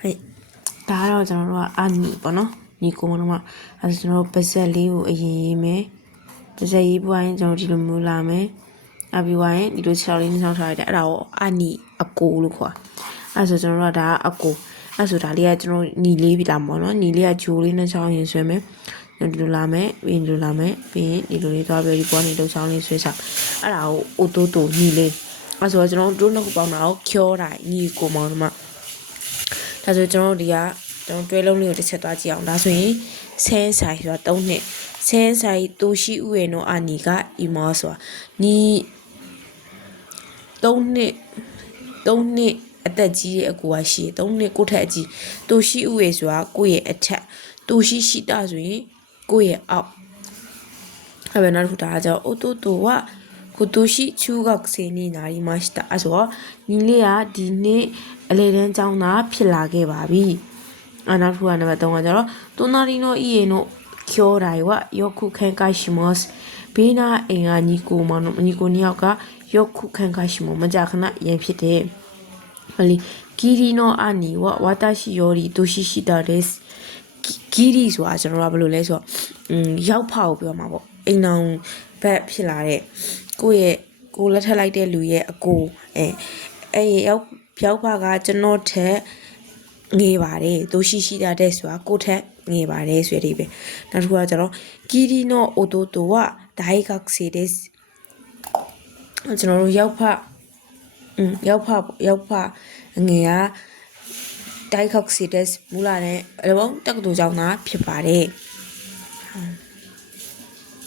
嘿，打扰ကျွန်တော်တို့ကအနီပေါ့နော်ညီကိုတော့မှအဲကျွန်တော်တို့ပါဇက်လေးကိုအရင်ရေးမယ်ပါဇက်ရေးပွားရင်ကျွန်တော်ဒီလိုမျိုးလာမယ်အပြီးွားရင်ဒီလို6လေးနှောင်းထားရတယ်အဲ့ဒါကိုအနီအကိုလို့ခေါ်အဲ့ဆိုကျွန်တော်တို့ကဒါအကိုအဲ့ဆိုဒါလေးကကျွန်တော်ညီလေးပြီလားပေါ့နော်ညီလေးကဂျိုးလေးနဲ့ချောင်းရင်ဆွဲမယ်ဒီလိုလာမယ်ပြီးဒီလိုလာမယ်ပြီးဒီလိုလေးသွားပြီးဒီပေါ်နေလှုပ်ချောင်းလေးဆွဲချအဲ့ဒါကိုအိုတိုးတိုညီလေးအဲ့ဆိုကျွန်တော်တို့နှစ်ခုပေါင်းတာကိုကျောတာညီကိုမောင်တို့မှဒါဆိုကျွန်တော်တို့ဒီကကျွန်တော်တွဲလုံးလေးကိုတစ်ချက်သွားကြည့်အောင်ဒါဆိုရင်ဆင်းဆိုင်ဆိုတာ3နှစ်ဆင်းဆိုင်တူရှိဥရဲ့နော်အာနီကအီမောဆိုတာညီ3နှစ်အသက်ကြီးတဲ့အကူကရှိ3နှစ်ကိုထက်အကြီးတူရှိဥရဲ့ဆိုတာကိုယ့်ရဲ့အထက်တူရှိတာဆိုရင်ကိုယ့်ရဲ့အောက်အဲ့ပဲနောက်တစ်ခုဒါကကြောင့်အိုတိုတိုက今年中学生になりました。あ、そう。ညီလေးကဒီနေ့အလေတန်းကျောင်းသားဖြစ်လာခဲ့ပါပြီ။နောက်တစ်ခုကနံပါတ်3ကကျတော့隣の家の兄弟はよく喧嘩します。ဘေးနာအိမ်ကညီကိုနှစ်ယောက်ကよく喧嘩します。မကြာခဏရန်ဖြစ်တယ်။ဟိုလေ義理の兄は私より年下です。義理ဆိုတာကျွန်တော်ကဘယ်လိုလဲဆိုတော့ရောက်ဖကိုပြောမှာပေါ့။အိမ်အောင်ဘက်ဖြစ်လာတဲ့ကိုယ့်ရဲ့ကိုလက်ထက်လိုက်တဲ့လူရဲ့အကိုအဲ့ရောက်ပါကကျွန်တော်ထက်ငယ်ပါတယ်သူရှိတာတဲ့ဆိုတာကိုထက်ငယ်ပါတယ်ဆိုရတဲ့ပဲနောက်တစ်ခုကကျတော့ကီရီနိုအိုတိုတိုကဒိုင်ဂက်စီဒက်ကျွန်တော်တို့ရောက်ဖငယ်ကဒိုင်ဂက်စီဒက်မူလာနဲ့အလုံးတက္ကသိုလ်ကျောင်းသားဖြစ်ပါတယ်